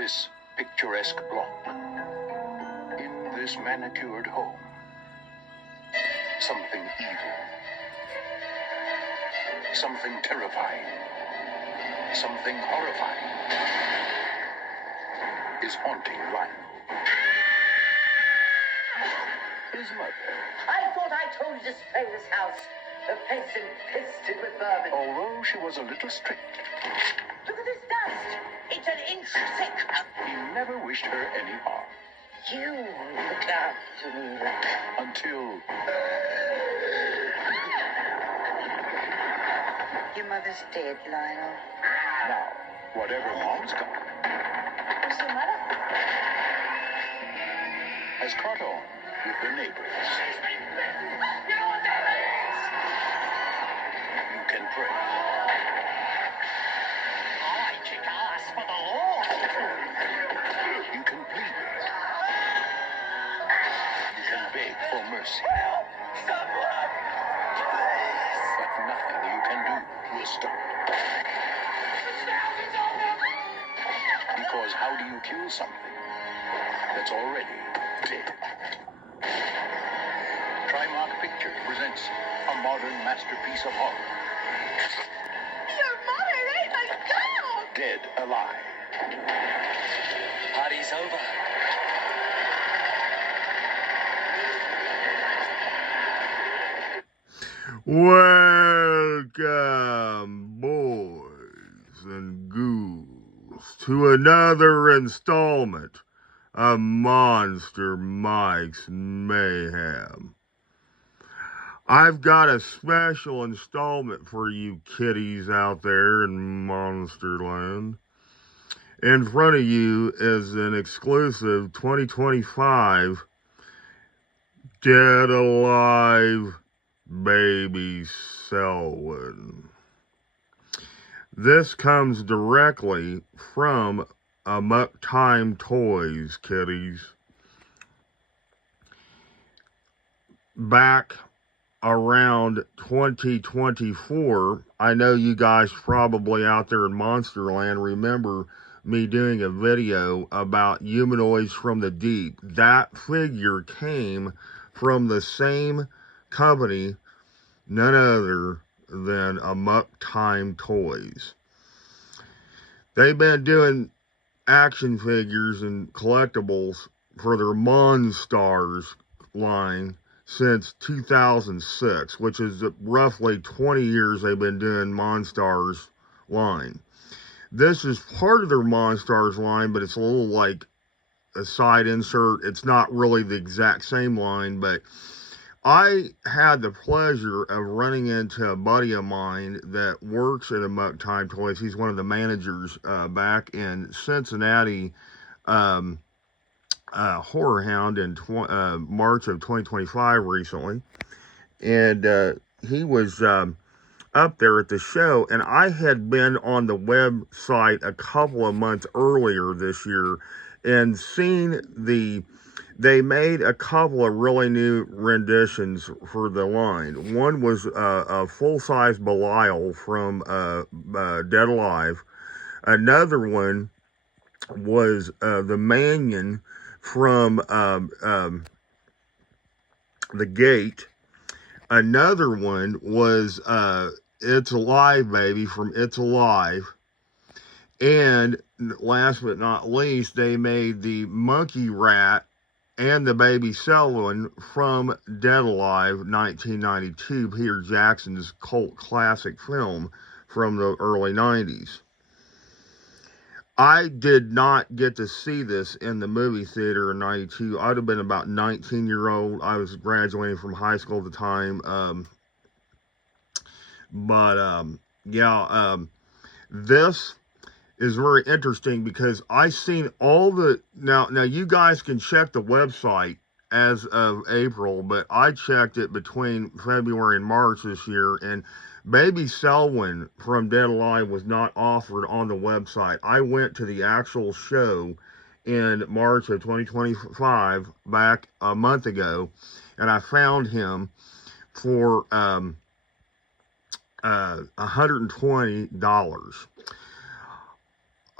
this picturesque block, in this manicured home, something evil, something terrifying, something horrifying is haunting Lionel. His mother. I thought I told you to spray this house. The place infested with vermin. Although she was a little strict, Look at this dust. It's an inch thick. he never wished her any harm. You look after me. Until Your mother's dead, Lionel. now, whatever Mom's got Who's your mother? has caught on with the neighbors. You can pray. I kick ass for the Lord. You can plead. You can beg for mercy. Someone, But nothing you can do will stop it. Because how do you kill something that's already dead? Trimark Pictures presents a modern masterpiece of horror. Your mother ate my dog. Dead Alive. Party's over. Welcome, boys and ghouls, to another installment of Monster Mike's Mayhem. I've got a special installment for you kitties out there in Monsterland. In front of you is an exclusive 2025 Dead Alive Baby Selwyn. This comes directly from Amok Time Toys, kitties. Back around 2024, I know you guys probably out there in Monsterland remember me doing a video about humanoids from the deep. That figure came from the same company, none other than Amok Time Toys. They've been doing action figures and collectibles for their Monstars line since 2006, which is roughly 20 years they've been doing Monstars line. This is part of their Monstars line, but it's a little like a side insert. It's not really the exact same line, but I had the pleasure of running into a buddy of mine that works at Amok Time Toys. He's one of the managers back in Cincinnati Horror Hound in March of 2025 recently. And he was up there at the show, and I had been on the website a couple of months earlier this year and seen they made a couple of really new renditions for the line. One was a full-size Belial from Dead Alive. Another one was the Mannion from The Gate. Another one was It's Alive Baby from It's Alive. And last but not least, they made the Monkey Rat and the Baby Selwyn from Dead Alive 1992, Peter Jackson's cult classic film from the early 90s. I did not get to see this in the movie theater in 92. I'd have been about 19-year-old. I was graduating from high school at the time. This is very interesting because I seen all the, now you guys can check the website as of April, but I checked it between February and March this year, and Baby Selwyn from Dead Alive was not offered on the website. I went to the actual show in March of 2025, back a month ago, and I found him for $120.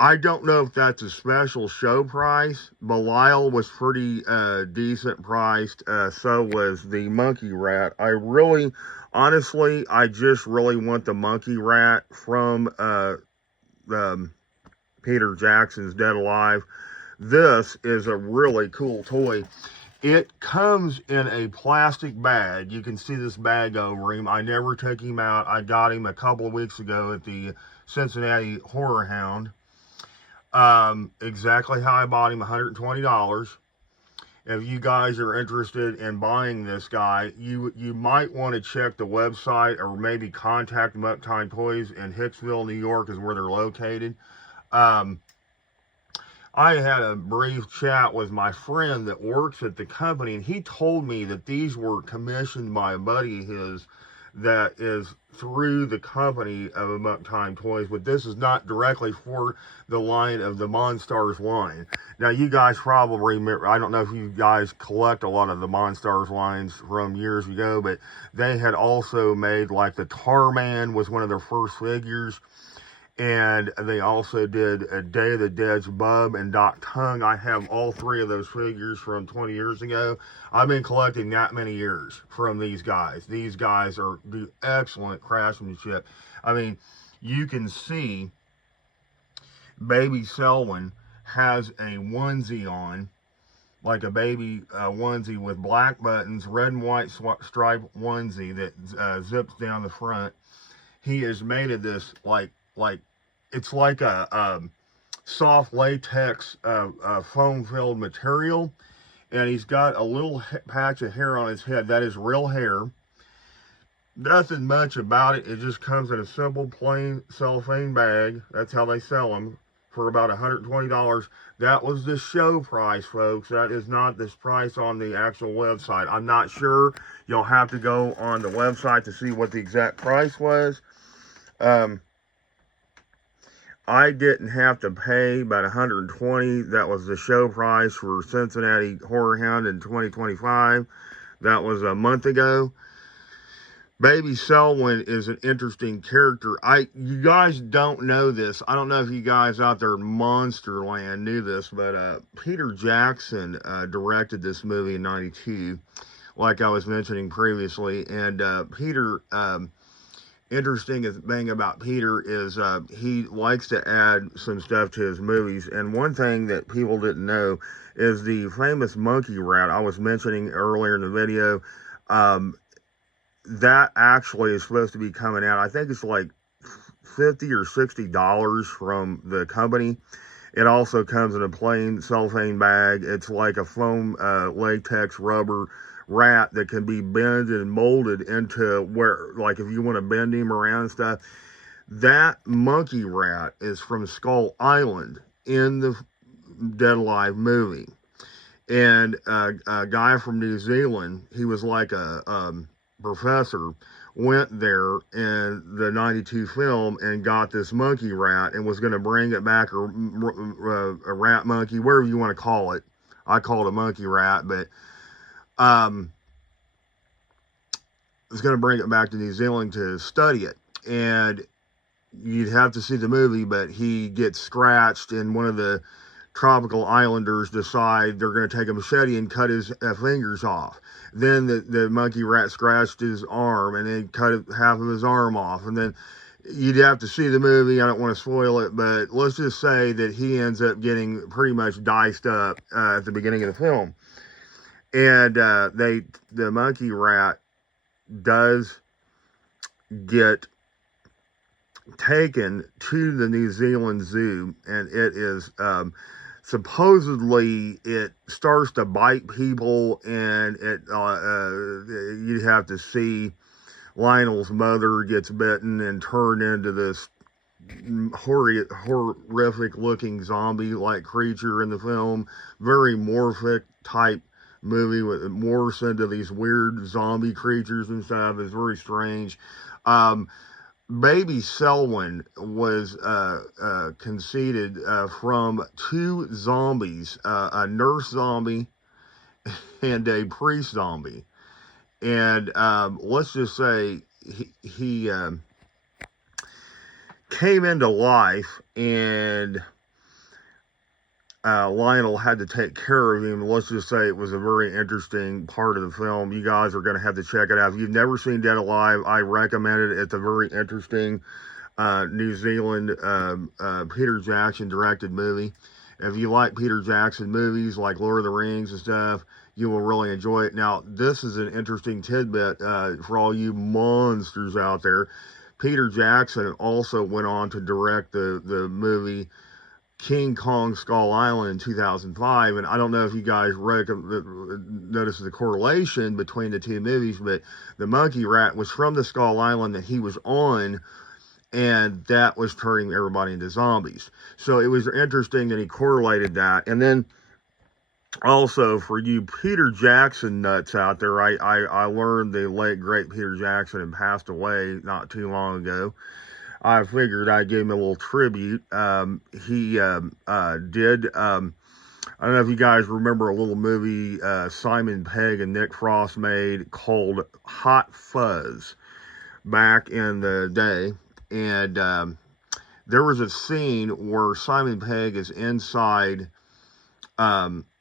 I don't know if that's a special show price. Belial was pretty decent priced. So was the monkey rat. Honestly, I just really want the monkey rat from um, Peter Jackson's Dead Alive. This is a really cool toy. It comes in a plastic bag. You can see this bag over him. I never took him out. I got him a couple of weeks ago at the Cincinnati Horror Hound. Exactly how I bought him, $120. If you guys are interested in buying this guy, you might want to check the website or maybe contact Mucktime Toys in Hicksville, New York is where they're located. I had a brief chat with my friend that works at the company, and he told me that these were commissioned by a buddy of his that is through the company of Mucktime Toys, but this is not directly for the line of the Monstars line. Now, you guys probably remember, I don't know if you guys collect a lot of the Monstars lines from years ago, but they had also made, like, the Tarman was one of their first figures. And they also did a Day of the Dead's Bub and Doc Tongue. I have all three of those figures from 20 years ago. I've been collecting that many years from these guys. These guys do excellent craftsmanship. I mean, you can see baby Selwyn has a onesie on, like a baby onesie with black buttons, red and white striped onesie that zips down the front. He has made of this like it's like a soft latex foam-filled material, and he's got a little patch of hair on his head. That is real hair. Nothing much about it. It just comes in a simple, plain cellophane bag. That's how they sell them, for about $120. That was the show price, folks. That is not this price on the actual website. I'm not sure. You'll have to go on the website to see what the exact price was. I didn't have to pay about $120. That was the show price for Cincinnati Horror Hound in 2025. That was a month ago. Baby Selwyn is an interesting character. You guys don't know this. I don't know if you guys out there in Monsterland knew this, but Peter Jackson directed this movie in '92, like I was mentioning previously. And Peter... interesting thing about Peter is he likes to add some stuff to his movies. And one thing that people didn't know is the famous monkey rat I was mentioning earlier in the video. That actually is supposed to be coming out. I think it's like $50 or $60 from the company. It also comes in a plain cellophane bag. It's like a foam latex rubber rat that can be bent and molded into where, like, if you want to bend him around and stuff. That monkey rat is from Skull Island in the Dead Alive movie. And a guy from New Zealand, he was like a professor, went there in the '92 film and got this monkey rat and was going to bring it back, or a rat monkey, whatever you want to call it. I call it a monkey rat, but was going to bring it back to New Zealand to study it. And you'd have to see the movie, but he gets scratched, and one of the tropical islanders decide they're going to take a machete and cut his fingers off. Then the monkey rat scratched his arm, and then cut half of his arm off. And then you'd have to see the movie. I don't want to spoil it, but let's just say that he ends up getting pretty much diced up at the beginning of the film. And the monkey rat does get taken to the New Zealand Zoo, and it is supposedly it starts to bite people, and you'd have to see Lionel's mother gets bitten and turned into this horrific looking zombie like creature in the film. Very morphic type movie with morphs into these weird zombie creatures and stuff. It's very strange. Baby Selwyn was conceived from two zombies, a nurse zombie and a priest zombie. And let's just say he came into life, and Lionel had to take care of him. Let's just say it was a very interesting part of the film. You guys are going to have to check it out. If you've never seen Dead Alive, I recommend it. It's a very interesting New Zealand Peter Jackson directed movie. If you like Peter Jackson movies like Lord of the Rings and stuff, you will really enjoy it. Now, this is an interesting tidbit for all you monsters out there. Peter Jackson also went on to direct the movie King Kong Skull Island in 2005, and I don't know if you guys notice the correlation between the two movies, but the monkey rat was from the Skull Island that he was on, and that was turning everybody into zombies. So it was interesting that he correlated that. And then also for you Peter Jackson nuts out there, I learned the late great Peter Jackson had passed away not too long ago. I figured I'd give him a little tribute. He did, I don't know if you guys remember a little movie Simon Pegg and Nick Frost made called Hot Fuzz back in the day. And there was a scene where Simon Pegg is inside,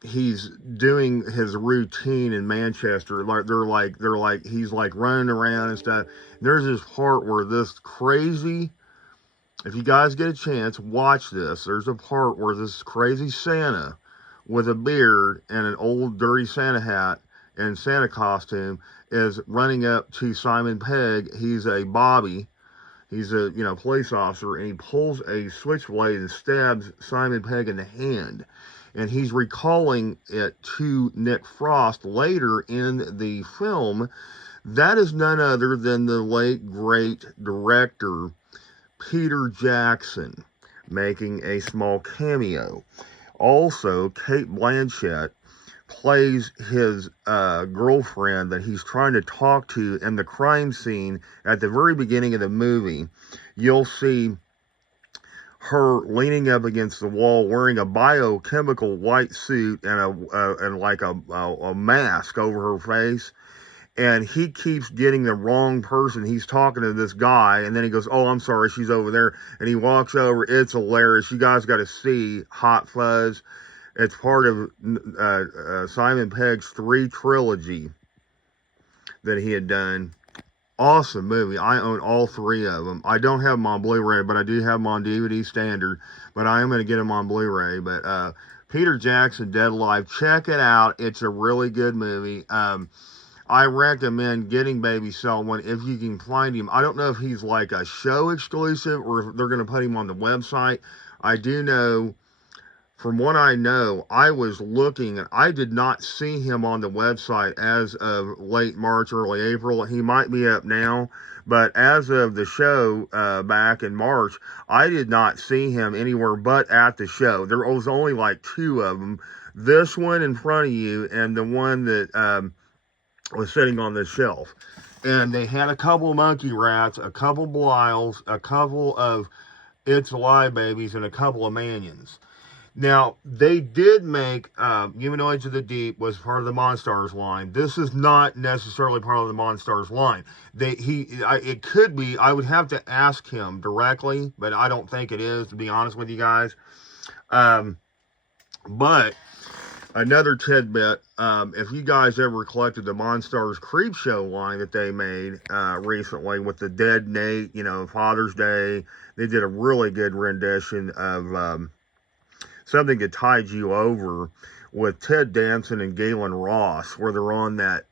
he's doing his routine in Manchester. He's like running around and stuff. There's this part where this crazy, if you guys get a chance, watch this. There's a part where this crazy Santa with a beard and an old dirty Santa hat and Santa costume is running up to Simon Pegg. He's a Bobby. He's a police officer, and he pulls a switchblade and stabs Simon Pegg in the hand. And he's recalling it to Nick Frost later in the film. That is none other than the late great director Peter Jackson making a small cameo. Also, Cate Blanchett plays his girlfriend that he's trying to talk to in the crime scene at the very beginning of the movie. You'll see her leaning up against the wall wearing a biochemical white suit and a mask over her face. And he keeps getting the wrong person. He's talking to this guy, and then he goes, "Oh, I'm sorry, she's over there." And he walks over. It's hilarious. You guys got to see Hot Fuzz. It's part of Simon Pegg's 3 trilogy that he had done. Awesome movie. I own all 3 of them. I don't have them on Blu-ray, but I do have them on DVD standard. But I am going to get them on Blu-ray. But Peter Jackson, Dead Alive, check it out. It's a really good movie. I recommend getting Baby Selwyn if you can find him. I don't know if he's like a show exclusive or if they're going to put him on the website. I do know, from what I know, I was looking and I did not see him on the website as of late March, early April. He might be up now, but as of the show back in March, I did not see him anywhere but at the show. There was only like 2 of them. This one in front of you and the one that was sitting on this shelf. And they had a couple of monkey rats, a couple of Belials, a couple of It's Alive babies, and a couple of Manions. Now, they did make Humanoids of the Deep was part of the Monstars line. This is not necessarily part of the Monstars line. It could be. I would have to ask him directly, but I don't think it is, to be honest with you guys. But another tidbit, if you guys ever collected the Monstars Creepshow line that they made recently with the Dead Nate, Father's Day, they did a really good rendition of Something That Tied You Over with Ted Danson and Galen Ross, where they're on that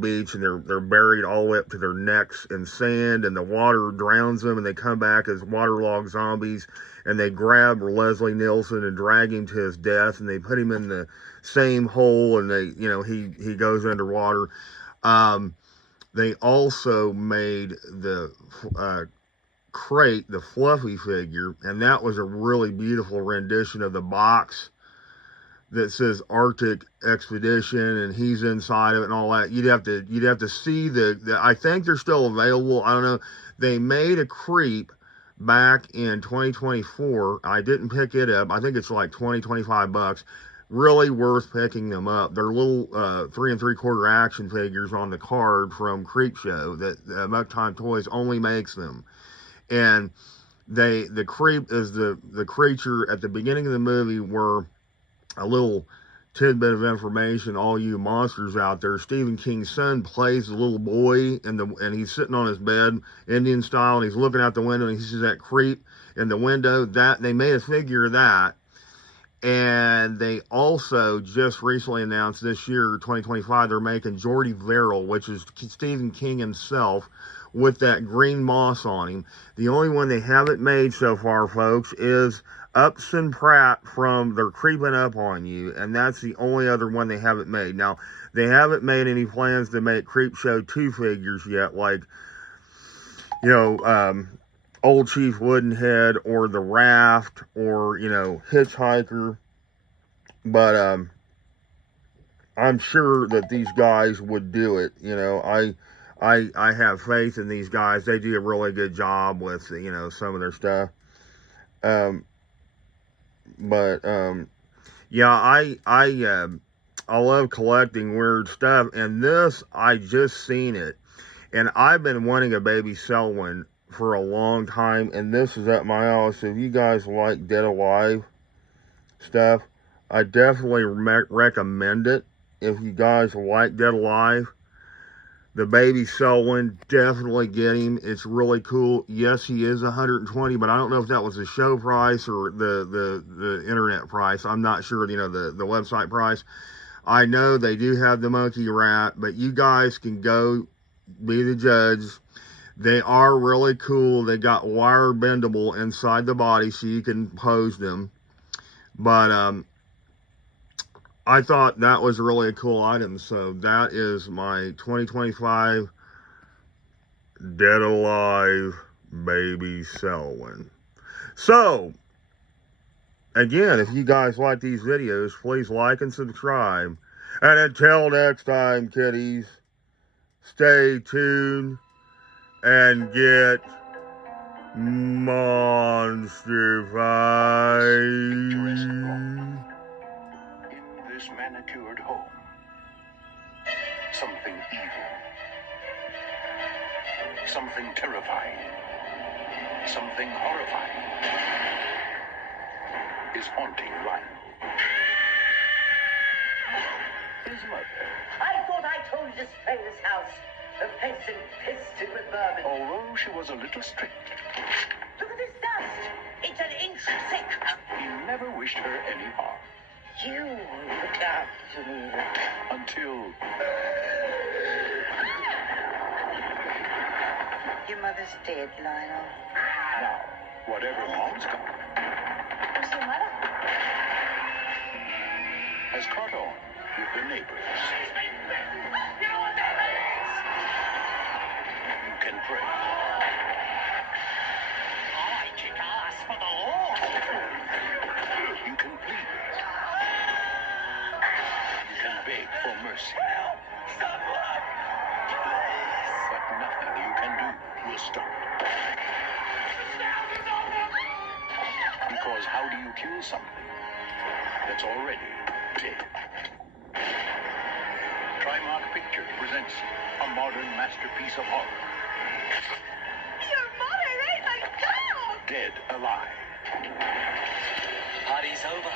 beach and they're buried all the way up to their necks in sand and the water drowns them and they come back as waterlogged zombies and they grab Leslie Nielsen and drag him to his death and they put him in the same hole and he goes underwater. They also made the crate, the fluffy figure, and that was a really beautiful rendition of the box that says Arctic Expedition and he's inside of it and all that. You'd have to see the I think they're still available. I don't know. They made a creep back in 2024. I didn't pick it up. I think it's like $20-25. Really worth picking them up. They're little 3 3/4 action figures on the card from Creepshow that Muck Time Toys only makes them. And the creep is the creature at the beginning of the movie, where a little tidbit of information, all you monsters out there. Stephen King's son plays the little boy, and he's sitting on his bed, Indian style, and he's looking out the window, and he sees that creep in the window. That they made a figure of that, and they also just recently announced this year, 2025, they're making Jordy Verrill, which is Stephen King himself, with that green moss on him. The only one they haven't made so far, folks, is Upson Pratt from They're Creeping Up on You, and that's the only other one they haven't made. Now, they haven't made any plans to make Creepshow 2 figures yet, like, Old Chief Woodenhead or The Raft or, Hitchhiker. But I'm sure that these guys would do it. I have faith in these guys. They do a really good job with, some of their stuff. Yeah, I love collecting weird stuff, and this, I just seen it, and I've been wanting a baby Selwyn for a long time, and this is at my house. If you guys like Dead Alive stuff, I definitely recommend it. If you guys like Dead Alive, the baby Selwyn, definitely get him. It's really cool. Yes, he is 120, but I don't know if that was the show price or the internet price. I'm not sure, the website price. I know they do have the monkey rat, but you guys can go be the judge. They are really cool. They got wire bendable inside the body so you can pose them. But I thought that was really a cool item. So that is my 2025 Dead Alive baby Selwyn. So, again, if you guys like these videos, please like and subscribe. And until next time, kiddies, stay tuned and get monstrified. In this manicured home, something evil, something terrifying, something horrifying is haunting Lionel. His mother, I thought I told you to spray this house. The place infested with vermin. although she was a little strict, Look at this dust. It's an inch thick. he never wished her any harm You look after me. until Your mother's dead, Lionel. now, whatever Mom's got What's your mother? has caught on with the neighbors. You know what that is? You can pray. I kick ass for the Lord. You can plead. You can beg for mercy. Someone, But nothing you can do will stop it. Because how do you kill something that's already dead? Trimark Pictures presents a modern masterpiece of horror. Your mother ate my dog. Dead Alive. Party's over.